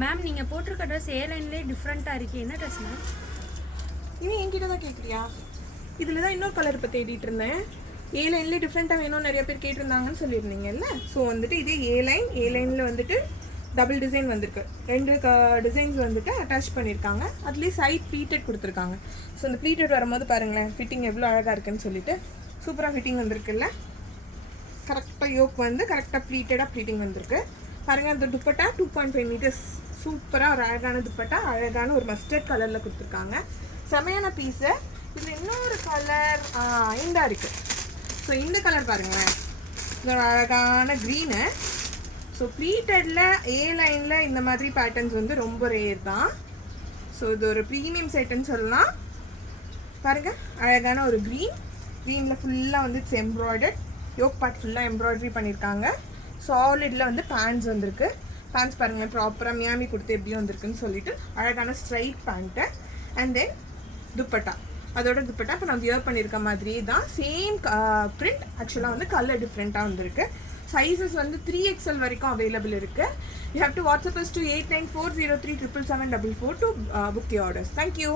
Ma'am நீங்கள் போட்டிருக்க dress ஏ லைன்லேயே டிஃப்ரெண்ட்டாக இருக்குது. என்ன ட்ரெஸ் மேம்? இவன் என்கிட்ட தான் கேட்குறியா? இதில் தான் இன்னொரு கலர் இப்போ தேடிட்டு இருந்தேன். ஏ லைன்லேயே டிஃப்ரெண்ட்டாக வேணும் நிறைய பேர் கேட்டிருந்தாங்கன்னு சொல்லியிருந்தீங்கல்ல. ஸோ வந்துட்டு இதே ஏ லைனில் வந்துட்டு டபுள் டிசைன் வந்திருக்கு. 2 டிசைன்ஸ் வந்துட்டு அட்டாச் பண்ணியிருக்காங்க. அதுலேயே சைட் ப்ளீட்டட் கொடுத்துருக்காங்க. ஸோ அந்த ப்ளீட்டட் வரும்போது பாருங்களேன் ஃபிட்டிங் எவ்வளோ அழகாக இருக்குன்னு சொல்லிட்டு சூப்பராக ஃபிட்டிங் வந்திருக்குல்ல. கரெக்டாக யோக் வந்து கரெக்டாக ப்ளீட்டிங் வந்திருக்கு. பாருங்கள் அந்த துப்பட்டா 2.5 மீட்டர்ஸ் சூப்பராக ஒரு அழகான துப்பட்டா, அழகான ஒரு மஸ்டர்ட் கலரில் கொடுத்துருக்காங்க. செமையான பீஸு. இதில் இன்னொரு கலர் இந்த இருக்குது. ஸோ இந்த கலர் பாருங்களேன், இது ஒரு அழகான க்ரீனு. ஸோ ப்ளீட்டடில் ஏ லைனில் இந்த மாதிரி பேட்டர்ன்ஸ் வந்து ரொம்ப ரேர் தான். ஸோ இது ஒரு ப்ரீமியம் செட்டுன்னு சொல்லலாம். பாருங்கள் அழகான ஒரு க்ரீனில் ஃபுல்லாக வந்து இட்ஸ் எம்ப்ராய்டர்ட். யோக் பார்ட் ஃபுல்லாக எம்ப்ராய்டரி பண்ணியிருக்காங்க. சாலிடில் வந்து பேண்ட்ஸ் வந்திருக்கு. பேண்ட்ஸ் பாருங்கள் ப்ராப்பராக மியாமி கொடுத்து எப்படி வந்திருக்குன்னு சொல்லிட்டு அழகான straight pant. And then dupatta, அதோட துப்பட்டா இப்போ நான் வியர் பண்ணியிருக்க மாதிரியே தான். சேம் பிரிண்ட், ஆக்சுவலாக வந்து கலர் டிஃப்ரெண்ட்டாக வந்திருக்கு. சைஸஸ் வந்து 3XL வரைக்கும் அவைலபிள் இருக்குது. You have to WhatsApp us to 8940377744 to book your orders. Thank you.